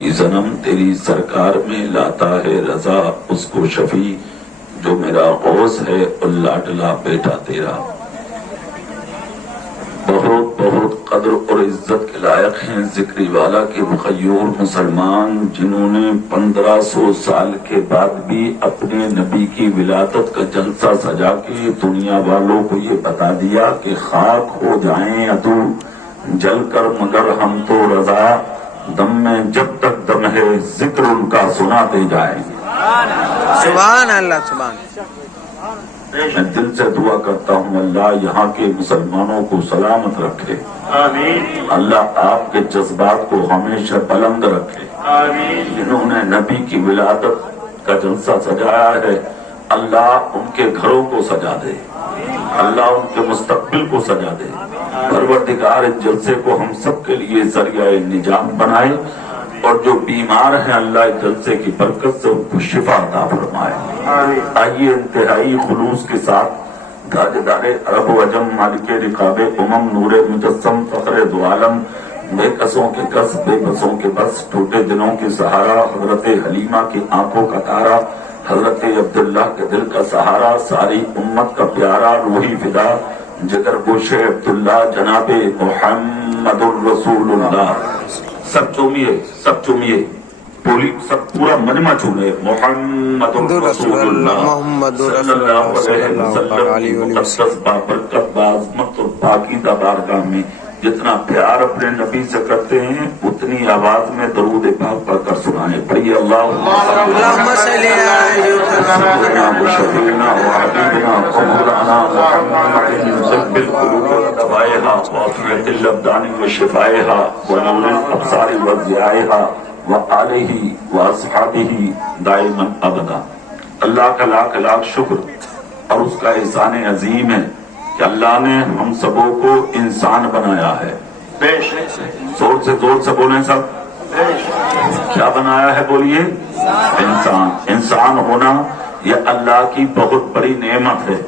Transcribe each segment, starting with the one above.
सनम तेरी सरकार में लाता है रजा उसको शफी जो मेरा गौस है और लाडला बेटा तेरा। बहुत बहुत कद्र और इज्जत के लायक हैं जिक्री वाला के मुखय्यूर मुसलमान जिन्होंने 1500 साल के बाद भी अपने नबी की विलादत का जलसा सजा के दुनिया वालों को ये बता दिया कि खाक हो जाएं अदू जलकर मगर हम तो रजा दम में जब तक दम है जिक्र उनका सुनाते जाए। सुभान अल्लाह सुभान। मैं दिल से दुआ करता हूँ अल्लाह यहाँ के मुसलमानों को सलामत रखे, आमीन। अल्लाह आपके जज्बात को हमेशा बुलंद रखे, आमीन। जिन्होंने नबी की विलादत का जलसा सजाया है अल्लाह उनके घरों को सजा दे, अल्लाह उनके मुस्तकबिल को सजा दे। परवरदिगार इस जलसे को हम सब के लिए जरिया निजात बनाए और जो बीमार हैं अल्लाह इस जलसे की बरकत से उनको शिफा अता फरमाए। आइए इंतहाई खुलूस के साथ ताजदारे अरब व अजम मालिके रिकाबे उमम नूरे मुजस्सम फखरे दो आलम बेकसों के कस बेबसों के बस टूटे दिलों के सहारा हजरत हलीमा की आंखों का तारा हजरत अब्दुल्लाह के दिल का सहारा सारी उम्मत का प्यारा रूही फिदा जिगर गोशे अब्दुल्लाह जनाबे मुहम्मदुर रसूलुल्लाह। सब चूमिए बोली सब पूरा मजमा चूमे मुहम्मदुर रसूलुल्लाह सल्लल्लाहु अलैहि वसल्लम बाबरकत बाज़मत और पाकीज़ा बारगाह में जितना प्यार अपने नबी से करते हैं उतनी आवाज में दरूद पाक पढ़कर सुनाए। पढ़िए अल्लाहुम्मा सल्ली अला सय्यिदिना व शफीना व हबीबिना व मौलाना मुहम्मदिन मुसब्बिल कुलूब व दवाइहा व आफियतिल अब्दान व शिफाइहा व नूरिल अब्सार व ज़ियाइहा व आलिही व अस्हाबिही दाइमन अबदा। अल्लाह का लाख लाख शुक्र और उसका एहसान अजीम है कि अल्लाह ने हम सबों को इंसान बनाया है। जोर से बोलें सब। क्या बनाया है बोलिए? इंसान। इंसान होना यह अल्लाह की बहुत बड़ी नेमत है।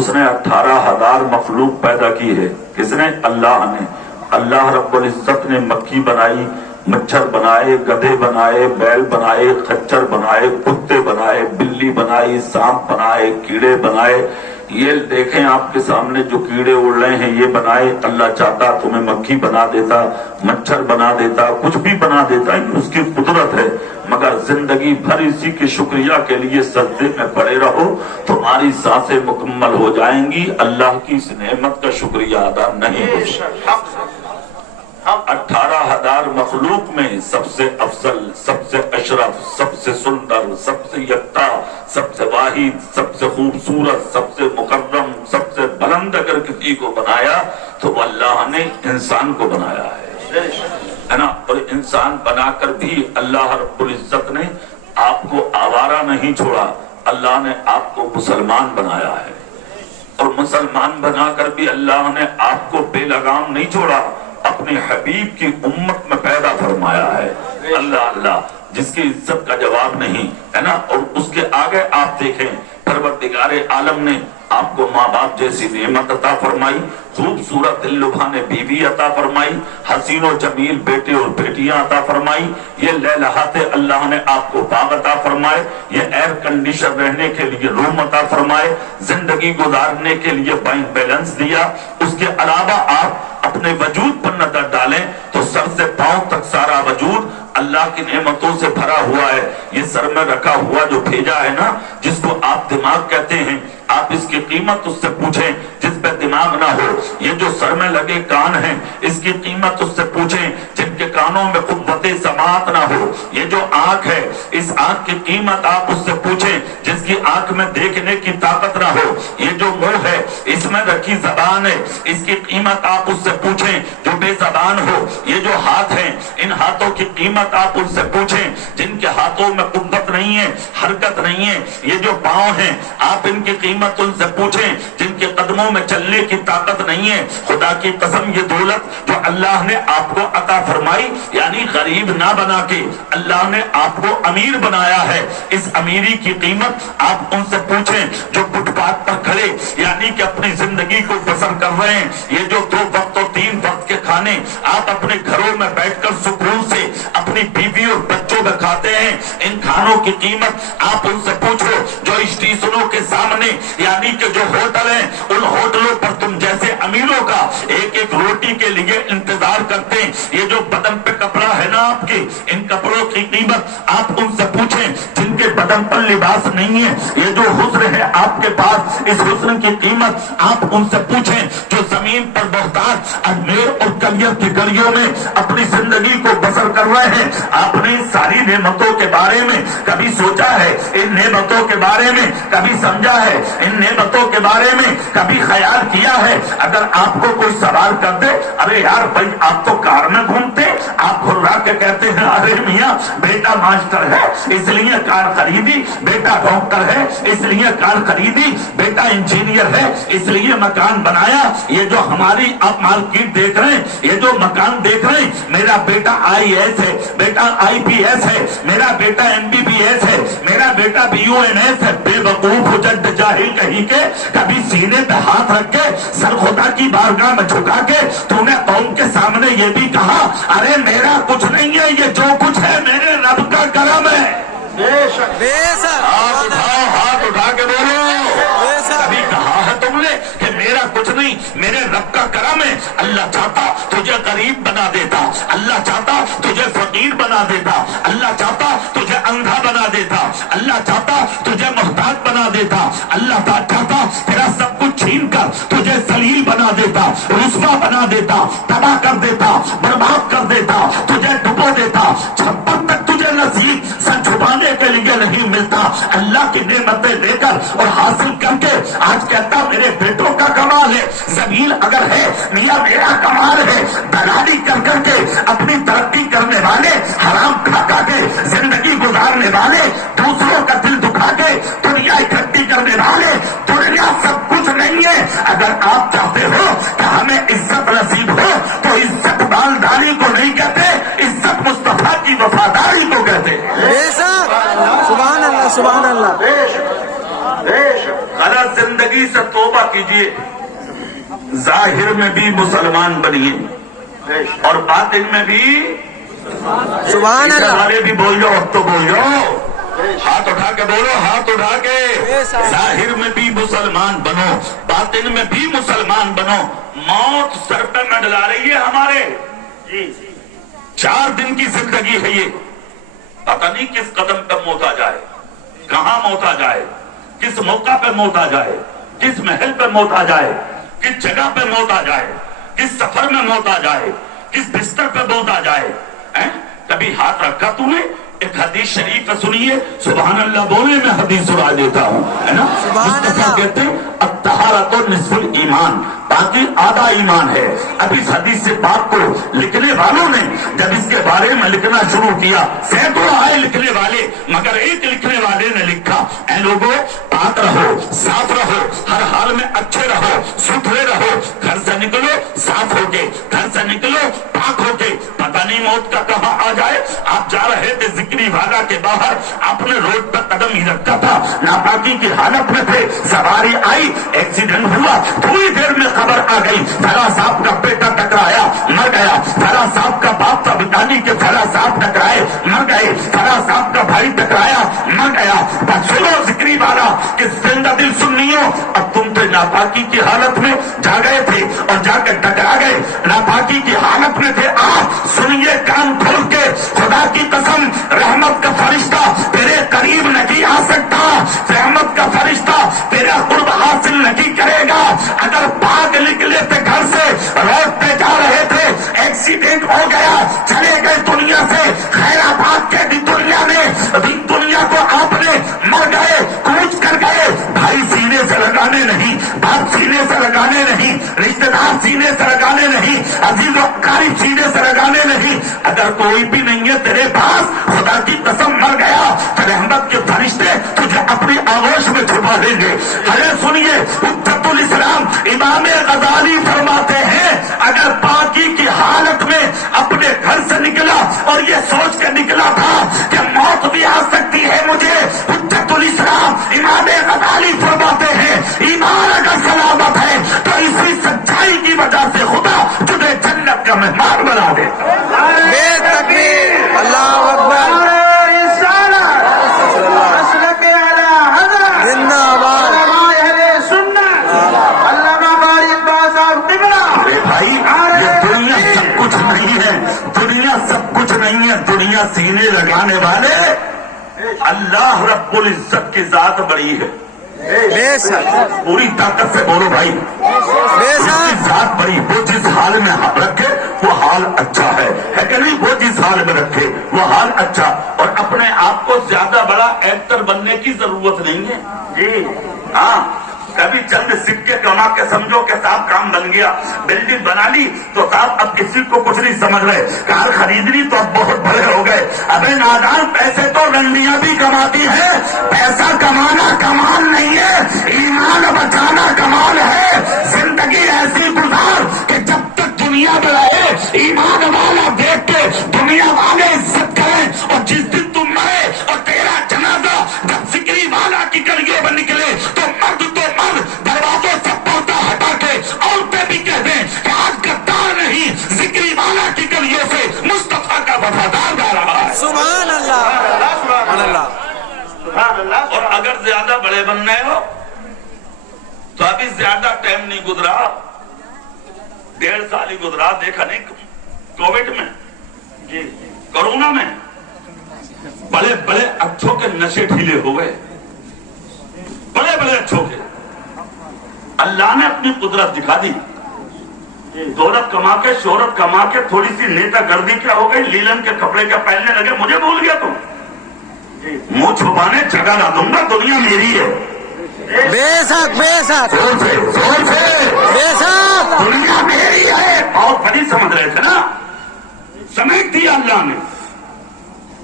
उसने 18,000 मखलूक पैदा की है। किसने? अल्लाह ने। अल्लाह रब्बुल इज्जत ने मक्खी बनाई, मच्छर बनाए, गधे बनाए, बैल बनाए, खच्चर बनाए, कुत्ते बनाए, बिल्ली बनाई, सांप बनाए, कीड़े बनाए। ये देखें आपके सामने जो कीड़े उड़ रहे हैं ये बनाए। अल्लाह चाहता तुम्हें मक्खी बना देता, मच्छर बना देता, कुछ भी बना देता, ये उसकी कुदरत है। मगर जिंदगी भर इसी के शुक्रिया के लिए सजदे में पड़े रहो, तुम्हारी सांसें मुकम्मल हो जाएंगी। अल्लाह की इस नेमत का शुक्रिया अदा नहीं हो सकता। 18,000 मखलूक में सबसे अफजल, सबसे अशरफ, सबसे सुंदर, सबसे यक्ता, सबसे वाहिद, सबसे खूबसूरत, सबसे मुकर्रम, सबसे बुलंद अगर किसी को बनाया तो अल्लाह ने इंसान को बनाया है ना। और इंसान बनाकर भी अल्लाह रब्बुल इज्जत ने आपको आवारा नहीं छोड़ा, अल्लाह ने आपको मुसलमान बनाया है। और मुसलमान बनाकर भी अल्लाह ने आपको बेलगाम नहीं छोड़ा, अपने हबीब की उम्मत में पैदा फरमाया है। अल्लाह अल्लाह जिसकी इज्जत का जवाब नहीं है ना। और उसके आगे आप देखें परवरदिगारे आलम ने आपको माँ बाप जैसी नेमत अता फरमाई, खूबसूरत दिल लुभाने बीवी अता फरमाई, हसीन और जमील बेटे और बेटियां अता फरमाई। ये लहलहाते अल्लाह ने आपको बाग अता फरमाए, ये एयर कंडीशन रहने के लिए रूम अता फरमाए, जिंदगी गुजारने के लिए बैंक बैलेंस दिया। उसके अलावा आप अपने वजूद पर नजर डालें तो सर से पांव तक सारा वजूद अल्लाह की नेमतों से भरा हुआ है। ये सर में रखा हुआ जो भेजा है ना, जिसको आप दिमाग कहते हैं, आप इसकी कीमत उससे पूछें जिस पे दिमाग ना हो। ये जो सर में लगे कान हैं इसकी कीमत उससे पूछें जिनके कानों में कुव्वते समात ना हो। ये जो आंख है इस आंख की कीमत आप उससे पूछें जिसकी आंख में देखने की ताकत ना हो। ये जो मुंह है इसमें रखी जबान है, इसकी कीमत आप उससे पूछें जो बेजबान हो। ये जो हाथ है इन हाथों की कीमत आप उनसे पूछें जिनके हाथों में कुव्वत नहीं है, हरकत नहीं है। ये जो पांव हैं आप इनकी कीमत उनसे पूछें जिनके कदमों में चलने की ताकत नहीं है। खुदा की कसम ये दौलत जो अल्लाह ने आपको अता फरमाई यानी गरीब ना बना के अल्लाह ने आपको अमीर बनाया है। इस अमीरी की कीमत आप उनसे पूछें जो फुटपाथ पर खड़े यानी कि अपनी जिंदगी को बसर कर रहे हैं। ये जो 2 वक्त और 3 वक्त के खाने आप अपने घरों में बैठकर सुकून से अपने अपनी बीवी और बच्चों में खाते हैं, इन खानों की कीमत आप उनसे पूछो जो स्टेशनों के सामने यानी कि जो होटल हैं, उन होटलों पर तुम जैसे अमीरों का एक एक रोटी के लिए इंतजार करते हैं। ये जो बदन पे कपड़ा है ना आपके, इन कपड़ों की कीमत आप उनसे पूछें जिनके बदन पर लिबास नहीं है। ये जो हुस्न है आपके पास, इस हुस्न की कीमत आप उनसे पूछें जो जमीन पर मोहताज अजमेर और कलियर की गलियों में अपनी जिंदगी को बसर कर रहे हैं। आपने इन सारी नेमतों के बारे में कभी सोचा है? इन नेमतों के बारे में कभी समझा है? इन नेमतों के बारे में कभी ख्याल किया है? अगर आपको कोई सवाल कर दे, अरे यार भाई आप तो कार में घूमते, आप खुर्रा के कहते हैं अरे मियाँ बेटा मास्टर है इसलिए कार खरीदी, बेटा डॉक्टर है इसलिए कार खरीदी, बेटा इंजीनियर है इसलिए मकान बनाया। ये जो हमारी आप मार्केट देख रहे हैं, ये जो मकान देख रहे हैं, मेरा बेटा IAS है, बेटा IPS है, मेरा बेटा MBBS है, मेरा बेटा BUNS है। बेवकूफ जड जाहिल कहीं के, कभी सीने पे हाथ रख के सर खुदा की बारगाह में झुका के तूने कौम के सामने ये भी कहा अरे मेरा कुछ नहीं है, ये जो कुछ है मेरे रब का करम है। हाथ उठा के बोलो, कभी कहा है तुमने कि मेरा कुछ नहीं, मेरे रब का करम है। अल्लाह चाहता तुझे गरीब बना देता, अल्लाह चाहता तुझे फकीर बना देता, अल्लाह चाहता तुझे अंधा बना देता, अल्लाह चाहता तुझे मोहताज बना देता, अल्लाह चाहता तेरा सब कुछ छीन कर तुझे जलील बना देता, रुस्वा बना देता, तबाह कर देता, बर्बाद कर देता, तुझे डुबो देता। छप्पन तक तुझे नसीब सर छुपाने के लिए नहीं मिलता। अल्लाह की नेमतें लेकर और हासिल करके आज कहता मेरे बेटों का कमाल है, जमीन अगर है मियाँ मेरा कमाल है। दलाली कर करके अपनी तरक्की करने वाले, हराम खा के जिंदगी गुजारने वाले, दूसरों का दिल दुखा के दुनिया इकट्ठी करने वाले, दुनिया सब कुछ नहीं है। अगर आप चाहते हो कि हमें इज्जत नसीब हो तो इज्जत मालदारी को नहीं कहते, इज्जत मुस्तफा की वफादारी को कहते। सुभान अल्लाह, सुभान अल्लाह। गलत जिंदगी से तौबा कीजिए, जाहिर में भी मुसलमान बनिए और बातिन में भी। सुभान अल्लाह। वाले भी बोल जाओ, अब तो बोल जाओ, हाथ उठा के बोलो, हाथ उठा के। जाहिर में भी मुसलमान बनो, बातिन में भी मुसलमान बनो। मौत सर पे मंडला रही है हमारे जी। 4 दिन की जिंदगी है ये, पता नहीं किस कदम पे मौत आ जाए, कहां मौत आ जाए, किस मौका पे मौत आ जाए, किस महल पे मौत आ जाए, किस जगह पे मौत आ जाए, किस सफर में मौत आ जाए, किस बिस्तर पे मौत आ जाए। कभी हाथ रखा तूने? एक हदीस शरीफ सुनिए, सुभान अल्लाह बोले, मैं हदीस सुना देता हूँ, है ना। सुभान अल्लाह। कहते हैं तहारत निस्फुल ईमान, बाकी आधा ईमान है। अब इस हदीस से बात को लिखने वालों ने जब इसके बारे में लिखना शुरू किया, सैकड़ों आए लिखने वाले, मगर एक लिखने वाले ने लिखा, ऐ लोगों पाक रहो, साफ रहो, हर हाल में अच्छे रहो, सुथरे रहो, घर से निकलो साफ होके, घर से निकलो पाक होके। पता नहीं मौत का कहाँ आ जाए। आप जा रहे थे जिक्री वाला के बाहर, आपने रोड पर कदम ही रखा था, नापाकी की हालत में थे, सवारी आई, एक्सीडेंट हुआ, थोड़ी देर में खबर आ गई, फला साहब का बेटा टकराया मर गया, फला साहब का बाप था बितानी के फला साहब टकराए मर गए, फला साहब का भाई टकराया मर गया। बस सुनो जिक्री वाला कि जिंदा दिल सुनियो, अब तुम तो नापाकी की हालत में जा गए थे और जाकर टकरा गए, नापाकी की हालत में थे। आप सुनिए कान खोल के, खुदा की कसम रहमत का फरिश्ता तेरे करीब नहीं आ सकता, रहमत का फरिश्ता तेरा कुर्ब हासिल नहीं करेगा। अगर भाग निकले थे घर से, रोड पे जा रहे थे, एक्सीडेंट हो गया, चले गए दुनिया से, खैराबाद के भी दुनिया में, दुनिया को आपने मर गए, कूच कर गए, भाई सीने से लगाने नहीं, बाप सीने से लगाने नहीं, रिश्तेदार सीने से लगाने नहीं, अजीज और कारी सीने से लगाने नहीं। अगर कोई भी नहीं है तेरे पास, खुदा की कसम मर गया तो रहमत के फरिश्ते तुझे अपनी आगोश में छुपा देंगे। अरे सुनिए, उद्दतुल इस्लाम इमाम गजाली फरमाते हैं, अगर पाकी की हालत में अपने घर से निकला और ये सोच के निकला था कि मौत भी आ सकती है मुझे, उद्दतुल इस्लाम इमाम गजाली फरमाते हैं, ईमान अगर सलामत है तो इसी सच्चाई की वजह से खुदा तुझे जन्नत का मेहमान बना दे। तकबीर, अल्लाह का सीने लगाने वाले, अल्लाह रब्बुल इज्जत की जात बड़ी है। बेशक पूरी ताकत से बोलो भाई, बेशक जात बड़ी। वो जिस हाल में रखे वो हाल अच्छा है कि नहीं? वो जिस हाल में रखे वो हाल अच्छा। और अपने आप को ज्यादा बड़ा एक्टर बनने की जरूरत नहीं है जी। हाँ, कभी चंद सिक्के कमा के समझो कि साहब काम बन गया, बिल्डिंग बना ली तो साहब अब किसी को कुछ नहीं समझ रहे, कार खरीद ली तो अब बहुत बड़े हो गए। अबे नादान, पैसे तो रंडियां भी कमाती है। पैसा कमाना कमाल नहीं है, ईमान बचाना कमाल है। जिंदगी ऐसी गुजार कि जब तक दुनिया में रहे ईमान वाला देख के दुनिया वाले इज्जत करें। और जिस दिन तुम मरे और तेरा जनाजा जब जिक्री वाला की गलियों में निकले तो मर्द दरवाजों से पर्दा हटा के औरतें भी कह दें कि आज गद्दार नहीं, जिक्री वाला की गलियों से मुस्तफा का वफादार जा रहा है। सुभान अल्लाह, सुभान अल्लाह। और अगर ज्यादा बड़े बनने हो तो अभी ज्यादा टाइम नहीं गुजरा, 1.5 साल ही गुजरा, देखा नहीं कोविड में जी, कोरोना में बड़े बड़े अच्छों के नशे ढीले हो गए, बड़े बड़े अच्छों के। अल्लाह ने अपनी कुदरत दिखा दी। दौलत कमा के, शोहरत कमा के, थोड़ी सी नेता गर्दी क्या हो गई, लीलन के कपड़े क्या पहनने लगे, मुझे भूल गया तुम। मुंह छुपाने जगह ना दूंगा, दुनिया मेरी है। बेशक बेशक जोर से बेशक दुनिया मेरी है। बहुत बड़ी समझ रहे थे ना, समेट दिया अल्लाह ने।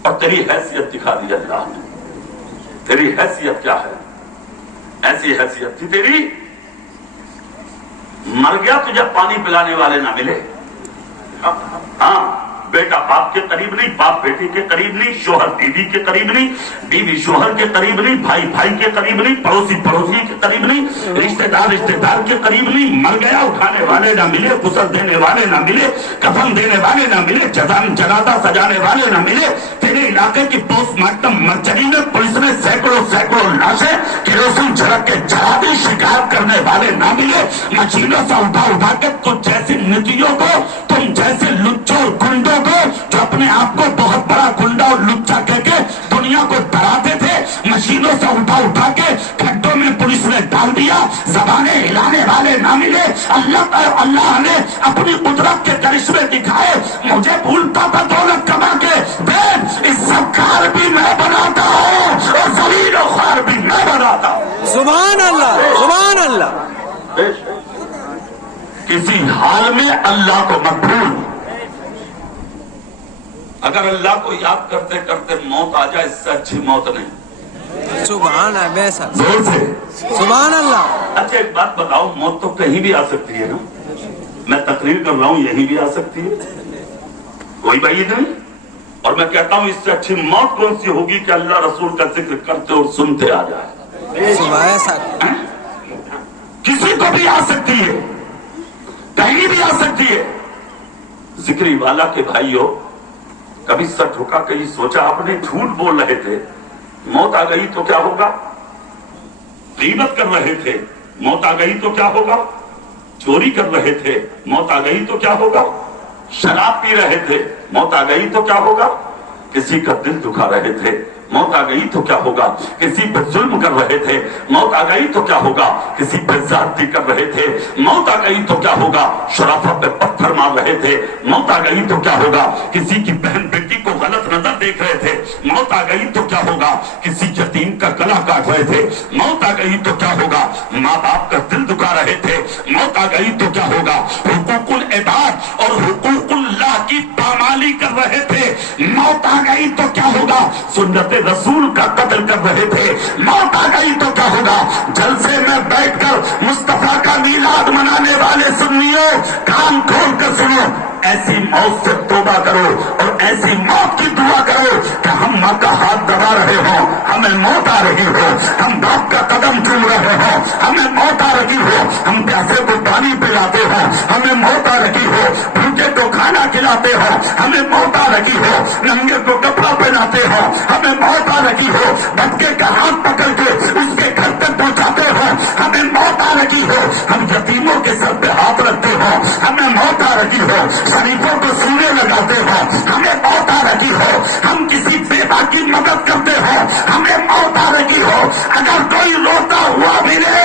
और तेरी हैसियत दिखा दी अल्लाह ने। तेरी हैसियत क्या है? ऐसी हैसियत थी तेरी, मर गया तुझे पानी पिलाने वाले ना मिले। हाँ, बेटा बाप के करीब नहीं, बाप बेटे के करीब नहीं, शोहर बीवी के करीब नहीं, बीवी शोहर के करीब नहीं, भाई भाई के करीब नहीं, पड़ोसी पड़ोसी के करीब नहीं, रिश्तेदार रिश्तेदार के करीब नहीं। मर गया उठाने वाले ना मिले, गुसल देने वाले ना मिले, कफन देने वाले ना मिले, जनाजा सजाने वाले ना मिले। तेरे इलाके की पोस्टमार्टम मर्चरी में पुलिस ने सैकड़ों लाशें केरोसिन छिड़क के जला दी, शिकायत करने वाले ना मिले। मशीनों से उठा के तुम जैसी नीतियों को, तुम जैसे लुच्चों और गुंडों को, जो अपने आप को बहुत बड़ा गुंडा और लुच्चा कह के दुनिया को डराते थे, मशीनों से उठा के खड्डों में पुलिस ने डाल दिया। जबाने हिलाने वाले ना मिले। अल्लाह ने अपनी कुदरत के करिश्मे दिखाए। मुझे भूलता था दौलत कमा के, देख इज्जत कार भी मैं बनाता हूँ और जलील और ख्वार भी मैं बनाता हूँ। सुभान अल्लाह, सुभान अल्लाह। किसी हाल में अल्लाह को मत भूल। अगर अल्लाह को याद करते करते मौत आ जाए, इससे अच्छी मौत नहीं। सुभान अल्लाह, बेशक जोर से सुभान अल्लाह। अच्छा एक बात बताओ, मौत तो कहीं भी आ सकती है ना? मैं तकरीर कर रहा हूं, यहीं भी आ सकती है, कोई बात नहीं। और मैं कहता हूं इससे अच्छी मौत कौन सी होगी कि अल्लाह रसूल का जिक्र करते और सुनते आ जाए। किसी को भी आ सकती है, कहीं भी आ सकती है। जिक्री वाला के भाइयों, कभी सर झुका के सोचा आपने? झूठ बोल रहे थे, मौत आ गई तो क्या होगा? गीबत कर रहे थे, मौत आ गई तो क्या होगा? चोरी कर रहे थे, मौत आ गई तो क्या होगा? शराब पी रहे थे, मौत आ गई तो क्या होगा? किसी का दिल दुखा रहे थे, मौत आ गई तो क्या होगा? किसी पर जुल्म कर रहे थे, मौत आ गई तो क्या होगा? किसी पर ज्यादती कर रहे थे, मौत आ गई तो क्या होगा? शराफत पे पत्थर मार रहे थे, मौत आ गई तो क्या होगा? किसी की बहन बेटी को गलत नजर देख रहे थे, मौत आ गई तो क्या होगा? किसी यतीम का गला काट रहे थे, मौत आ गई तो क्या होगा? माँ बाप का दिल दुखा रहे थे, मौत आ गई तो क्या होगा? हुकूकुल इबाद और हुकूकुल्लाह की पामाली कर रहे थे, मौत आ गई तो क्या होगा? सुन्नत रसूल का कत्ल कर रहे थे, मौत आ गई तो क्या होगा? जलसे में बैठकर मुस्तफा का मीलाद मनाने वाले सुन्नियों, कान खोल कर सुनो, ऐसी मौत से तौबा करो और ऐसी मौत की दुआ करो कि हम माँ का हाथ दबा रहे हो, हमें मौत आ रही हो, हम बाप का कदम चूम रहे हो, हमें मौत आ रही हो, हम प्यासे को पानी पिलाते हो, हमें मौत आ रही हो, भूखे को खाना खिलाते हो, हमें मौत आ रही हो, नंगे को कपड़ा पहनाते हो, हमें मौत आ रही हो, भटके का हाथ पकड़ के उसके घर तक पहुंचाते हो, हमें मौत आ रही हो, हम यतीमों के सर पे हाथ रखते हो, हमें मौत आ रही हो, शरीफों को सूने लगाते हो, हमें मौत आ रही हो, हम किसी बेवा की मदद करते हो, हमें मौत आ रही हो, अगर कोई रोता हुआ मिले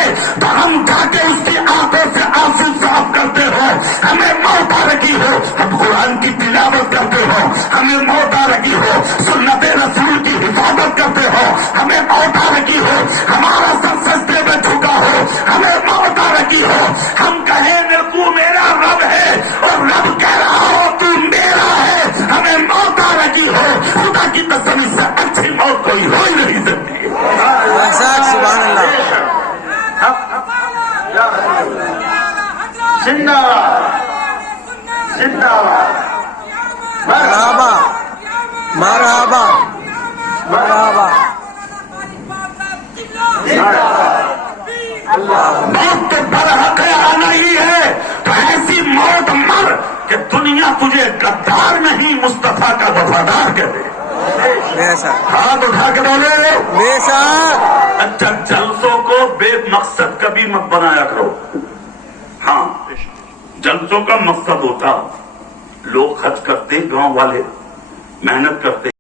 तो हम जाके उसकी आंखों से आंसू साफ करते हो, हमें मौत आ रही हो, हम कुरान की तिलावत करते हो, हमें मौत आ रही हो, सुन्नत रसूल की हिफाजत करते हो, हमें मौत आ रही हो, हमारा सर सजदे में झुका हो, हमें मौत आ रही हो, हम कहें तू मेरा रब है और रब कह रहा हो तू मेरा है, हमें मौत आ रही हो, खुदा की कसम इससे अच्छी मौत कोई हो ही नहीं सकती। साहब सुभान अल्लाह। जिंदाबाद जिंदाबाद मरहबा मरहबा मरहबा। मौत तो बरहक आना ही है, तो ऐसी मौत मर कि दुनिया तुझे गद्दार नहीं मुस्तफा का वफादार करे। बेशक हाथ उठा के बोले बेशक। अच्छा, जलसों को बेमकसद कभी मत बनाया करो। हाँ, जलसों का मकसद होता, लोग खर्च करते, गांव वाले मेहनत करते।